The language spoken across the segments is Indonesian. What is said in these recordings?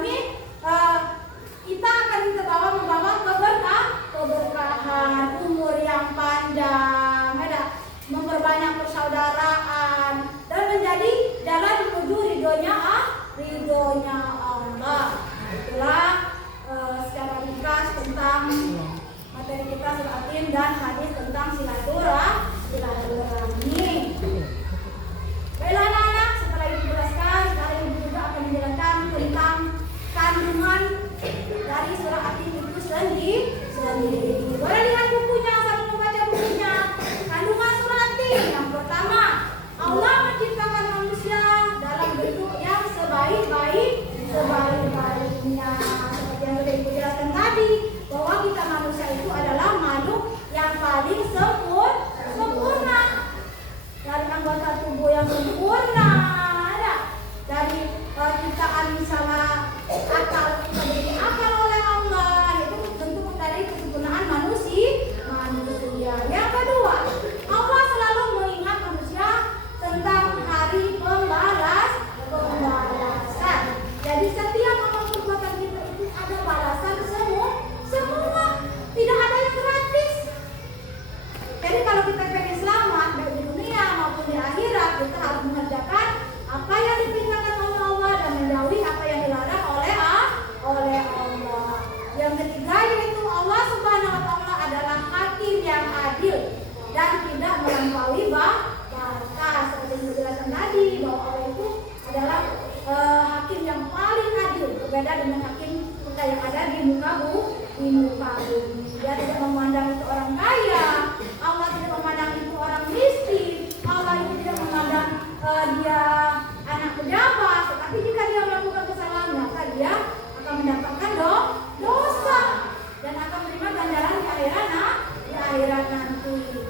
silaturahmi kita akan membawa keberkahan, umur yang panjang, memperbanyak persaudaraan, dan menjadi jalan menuju ridhonya Allah. Itulah secara ringkas tentang materi kita surah Yasin dan hadis tentang silaturahmi. Baiklah anak-anak, setelah itu dijelaskan, sekarang ibu juga akan menjelaskan tentang kandungan dari surah Yasin itu sendiri. Boleh lihat bukunya, sambil membaca bukunya. Kandungan surah Yasin yang pertama, Allah menciptakan manusia dalam bentuk yang sebaik-baiknya. Seperti yang sudah ibu jelaskan tadi, bahwa kita manusia itu adalah makhluk yang paling sempurna. Dari anggota tubuh yang sempurna, dari ciptaan misalnya akal, kita diberi akal oleh Allah, itu bentuk dari kesempurnaan manusia. Yang kedua, Allah selalu mengingat manusia tentang hari pembalasan. Jadi setiap amal perbuatan kita itu ada balasan semua, tidak ada yang gratis. Jadi kalau kita pengen selamat baik di dunia maupun di akhirat, kita harus mengerjakan apa yang diperintahkan oleh Allah dan menjauhi apa yang dilarang oleh Allah. Yang ketiga yaitu Allah Subhanahu wa Ta'ala adalah hakim yang adil dan tidak melampaui batas. Seperti yang dijelaskan tadi, bahwa Allah itu adalah hakim yang paling adil, berbeda dengan hakim kita yang ada di muka bumi. Dia tidak memandang itu orang kaya, Allah tidak memandang itu orang miskin, Allah itu tidak memandang dia anak pejabat. Tetapi jika dia melakukan kesalahan, maka dia akan mendapatkan dosa dan akan menerima ganjaran di akhirat nanti.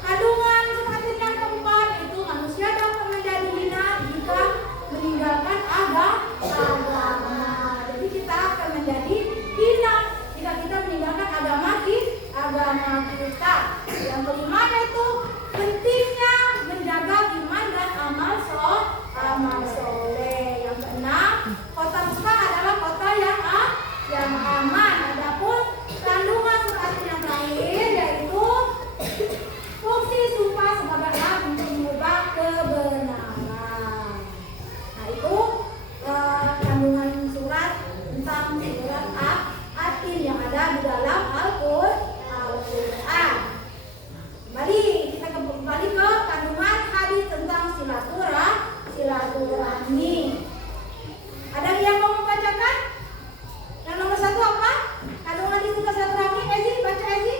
Kandungan seperti yang keempat itu manusia dapat menjadi hina jika meninggalkan agama. Jadi kita akan menjadi hina jika kita meninggalkan agama kita. Yang kelima yaitu pentingnya menjaga iman dan amal soleh. Yang keenam, kota Mekah adalah kota yang aman. Adapun kandungan surat yang terakhir yaitu fungsi sumpah sebagai alat untuk mengubah kebenaran. Nah itu kandungan surat tentang surat Yasin yang ada di dalam Al-Quran. Kita kembali ke kandungan hadis tentang silaturahmi. Ada yang mau membacakan? Yang nomor 1 apa? Kandungan hadis tentang silaturahmi. Ezi, baca Ezi.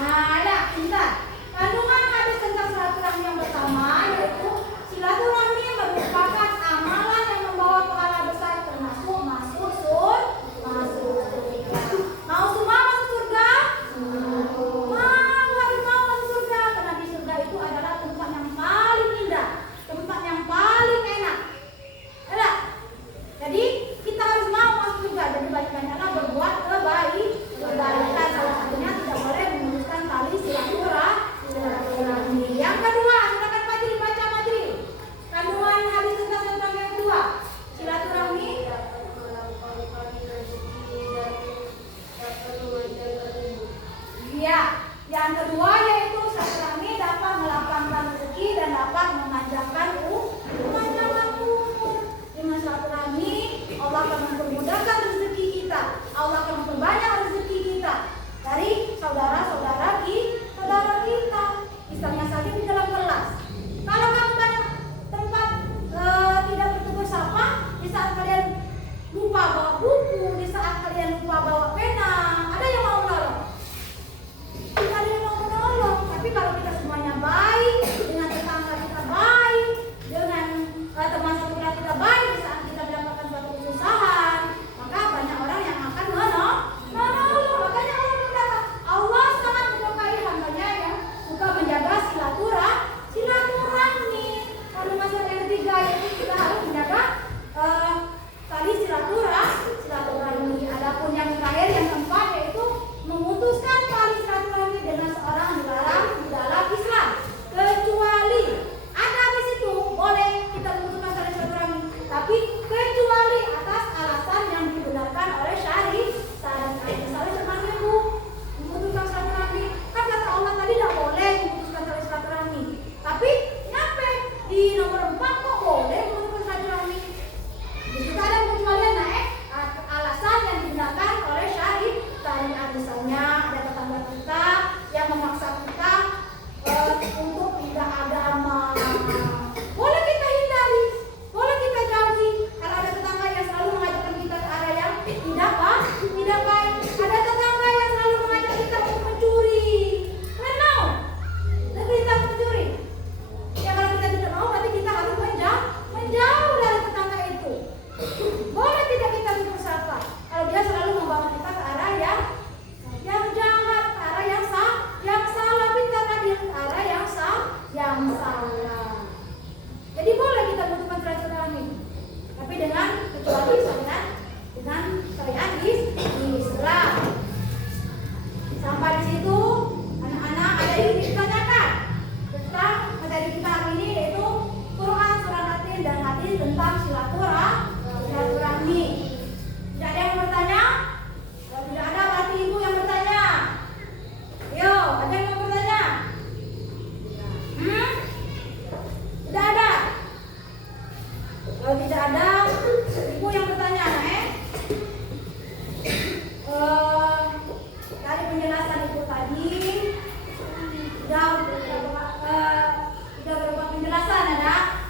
Ada, pintar. Kandungan hadis tentang silaturahmi yang pertama yaitu silaturahmi merupakan amalan yang membawa pahala besar, termasuk masuk surga. Mau semua masuk surga? Harus mau masuk surga, karena di surga itu adalah tempat yang paling indah, tempat yang paling enak. Jadi kita harus mau masuk surga. Jadi banyak-banyaklah berbuat kebaikan. Salah satunya tidak boleh memutuskan tali silaturahmi. Yang kedua, silakan Madri, baca Madri. Kandungan hadis tentang silaturahmi yang kedua, silaturahmi. Iya, yang kedua yaitu silaturahmi dapat melapangkan rezeki dan dapat memanjangkan umur. Dengan silaturahmi Allah akan mempermudahkan rezeki kita, Allah akan memperbanyak rezeki kita dari saudara kita. Misalnya saja di dalam kelas, kalau kamu banyak tempat tidak bertegur sapa, di saat kalian lupa bawa buku, di saat kalian lupa bawa pena, ada yang mau menolong? Tidak ada yang mau menolong. Tapi kalau kita semuanya baik, dengan tetangga kita baik, dengan di nomor 4 kok boleh memutuskan silaturahmi. Di situ ada pengecualian alasan yang digunakan oleh syariat. Misalnya ada tetangga kita yang memaksa kita untuk tidak ada amal. Boleh kita hindari, boleh kita jauhi. Kalau ada tetangga yang selalu mengajakkan kita ke arah yang tidak baik, ada tetangga yang selalu mengajak kita untuk mencuri, dan kita mencuri. Ya kalau kita tidak mau, berarti kita harus menjauh dari tetangga itu. Boleh tidak kita bersapa kalau dia selalu membawa kita ke arah yang jahat, ke arah yang salah, kita hadir ke arah yang salah. Jadi boleh kita butuhkan silaturahmi, tapi dengan kecuali dengan syariat Islam. Sampai di situ anak-anak ada yang ditanyakan tentang materi kita hari ini, yaitu Quran surah Yasin dan hadis tentang silaturahmi. Tidak ada yang bertanya? Kalau tidak ada, berarti ibu yang bertanya. Yo, ada yang mau bertanya? Tidak ada. Kalau tidak ada, ibu yang bertanya, dari penjelasan ibu tadi sudah beberapa penjelasan ada.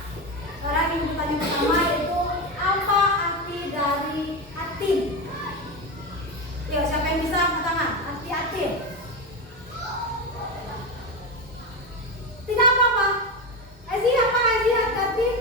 Sekarang yang bertanya pertama yaitu apa arti dari atin? Yuk, siapa yang bisa angkat tangan? Arti atin? Tidak apa-apa. Aziz, apa Aziz arti atin?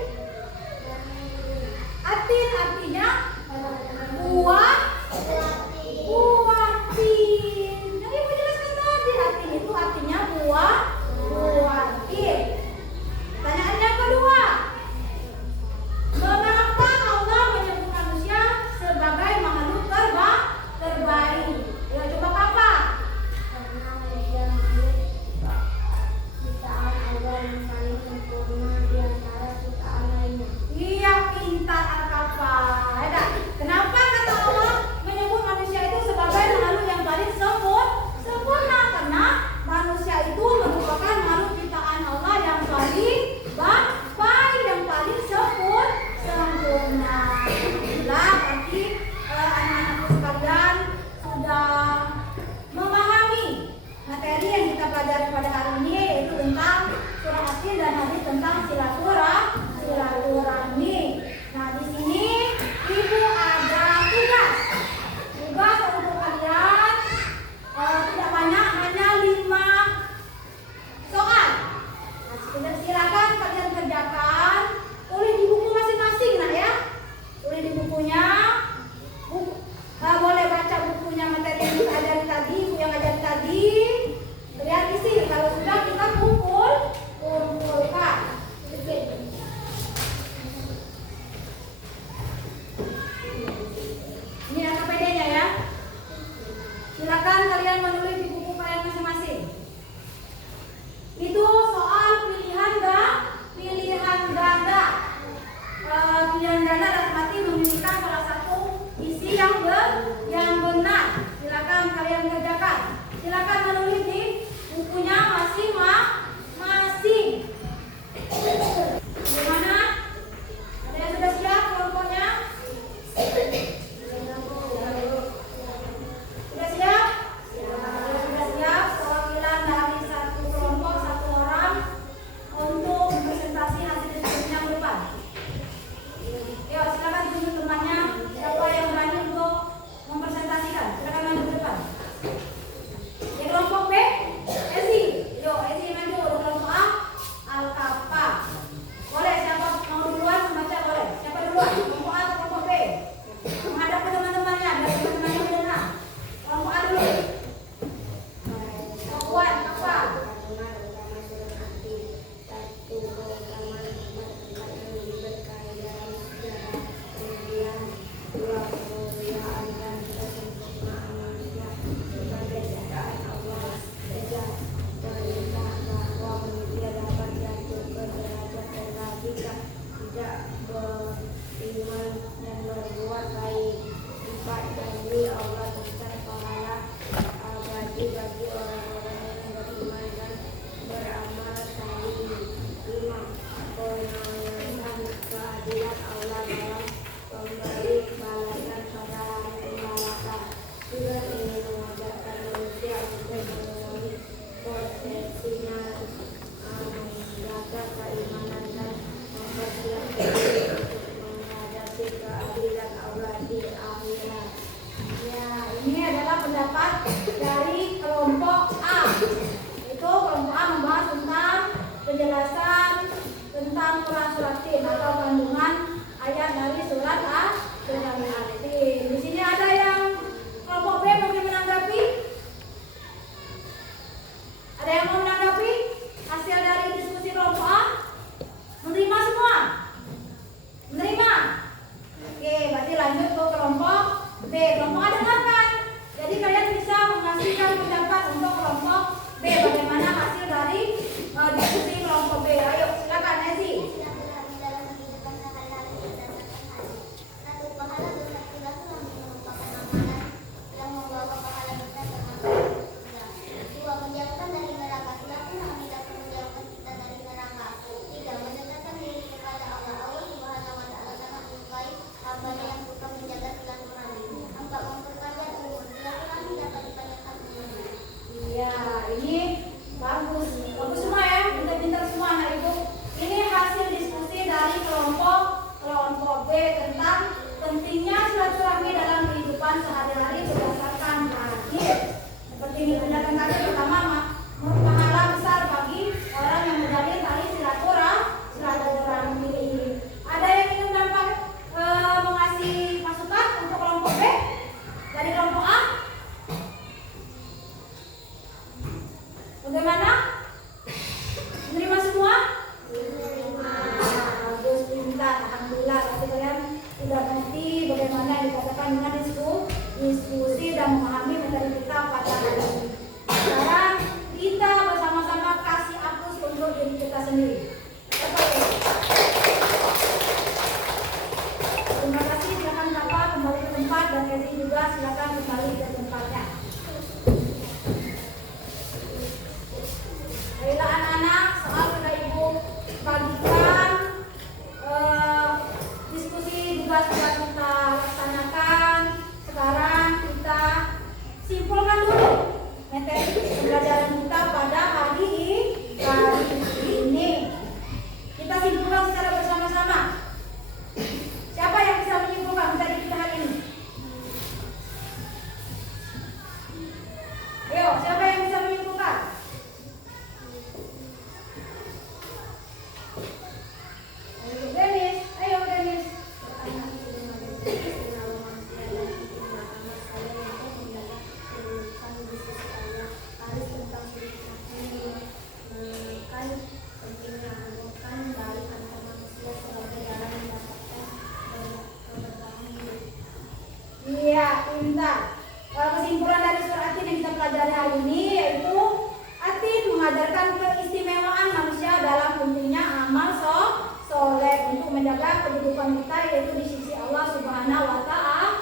keadilan Allah di akhirat. Ya, ini adalah pendapat dari kelompok A. Itu kelompok A membahas tentang penjelasan tentang Quran surat Tin atau kandungan ayat dari surat Al-Tin. Di sini ada yang kelompok B mungkin menanggapi? Ada yang mau menanggapi hasil dari diskusi kelompok A? Menerima semua? Menerima? Oke, berarti lanjut ke kelompok B. Kelompok A dengarkan. Jadi kalian bisa menghasilkan pendapat untuk kelompok B. Bagaimana hasil dari diskusi kelompok B? Ayo, silakan Ezi. Ya, ini bagus semua ya, pintar-pintar semua anak ibu. Ini hasil diskusi dari kelompok B tentang pentingnya silaturahmi dalam kehidupan sehari-hari berdasarkan hadis. Seperti ini pendapat tadi pertama, pahala besar bagi orang yang menjalin tali silaturahmi. Ada yang ingin mengasih masukan untuk kelompok B dari kelompok A? Bagaimana? Menerima semua? Bagus, pintar, alhamdulillah. Berarti kalian sudah mengerti bagaimana dikatakan dengan diskusi dan memahami materi kita pada hari ini. Sekarang kita bersama-sama kasih hapus untuk diri kita sendiri. Terima kasih. Silakan Bapak kembali ke tempat dan Ezi juga silakan kembali ke tempatnya. Baiklah anak-anak, soal sudah ibu bagikan, diskusi juga sudah kita laksanakan. Sekarang kita simpulkan dulu materi pembelajaran kita pada hari ini. Kita simpulkan secara bersama-sama. Siapa yang bisa menyimpulkan materi kita hari ini? Ayo, siapa yang bisa menyimpulkan? Dennis, ayo Dennis. Iya, pintar. Kesimpulan dari surat Atin yang kita pelajari hari ini yaitu Atin mengajarkan keistimewaan manusia dalam pentingnya amal soleh untuk menjaga kehidupan kita yaitu di sisi Allah Subhanahu wa Ta'ala.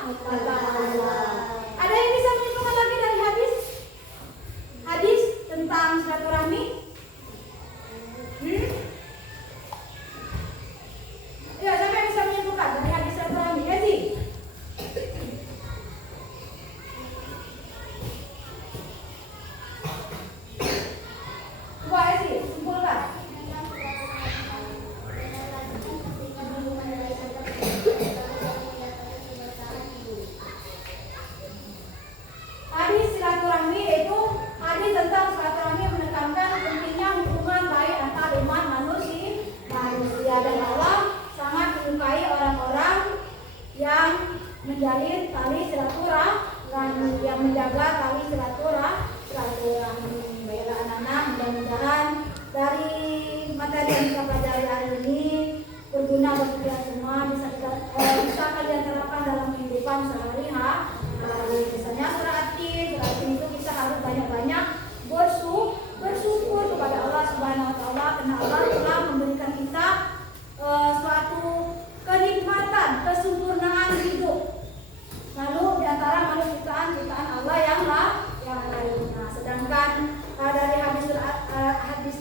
Ada yang bisa menyimpulkan lagi dari hadis tentang silaturahmi? Ya, siapa yang bisa menyimpulkan dari hadis silaturahmi? Ezi. Coba Ezi, simpulkan. Hadis silaturahmi itu hadis tentang silaturahmi menekankan pentingnya hubungan baik antar umat manusia dan Allah sangat menyukai orang-orang yang menjalin tali silaturahmi, yang menjaga tali silaturahmi. Baiklah anak-anak, mudah-mudahan dari materi yang kita pelajari hari ini berguna bagi kalian semua, bisa kalian terapkan dalam kehidupan sehari-hari. Misalnya surat Atin itu kita harus banyak-banyak bersyukur kepada Allah Subhanahu wa Ta'ala karena Allah telah memberikan kita suatu kenikmatan, kesempurnaan hidup. Lalu di antara makhluk ciptaan Allah yang lainnya. Sedangkan dari hadis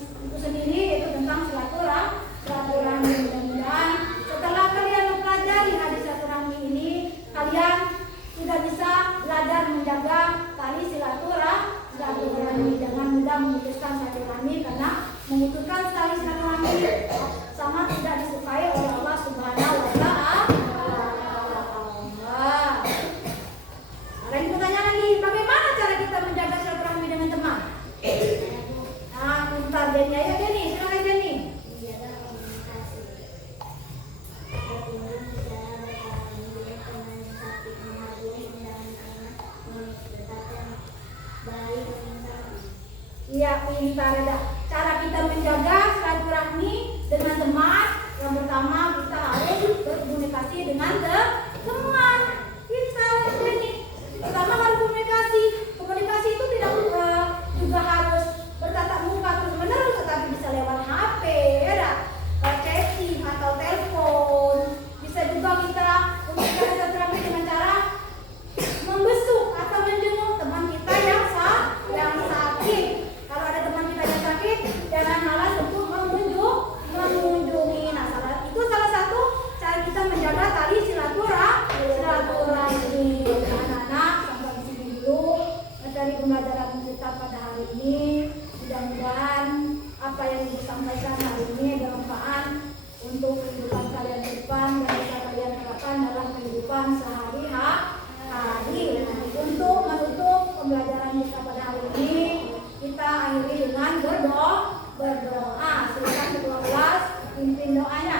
itu sendiri itu tentang silaturahmi kita ada cara kita menjaga silaturahmi dengan teman. Yang pertama kita harus berkomunikasi dengan teman kita. Ini pertama harus komunikasi. Komunikasi itu tidak juga harus bertatap muka terus menerus, tetapi bisa lewat HP, ya, chatting atau telepon. Bisa juga kita komunikasi silaturahmi dengan cara membesuk atau menjenguk teman kita yang sakit. Kalau ada teman kita yang sakit, jangan malas untuk mengunjungi. Nah, itu salah satu cara kita menjaga tali silaturahmi. Anak-anak, sampai di sini dulu dari pembelajaran kita pada hari ini. Mudah-mudahan apa yang disampaikan hari ini bermanfaat untuk kehidupan kalian ke depan dan bisa kalian terapkan dalam kehidupan sehari-hari. Untuk menutup pembelajaran kita pada hari ini, kita akhiri dengan berdoa. Silakan ketua kelas pimpin doanya.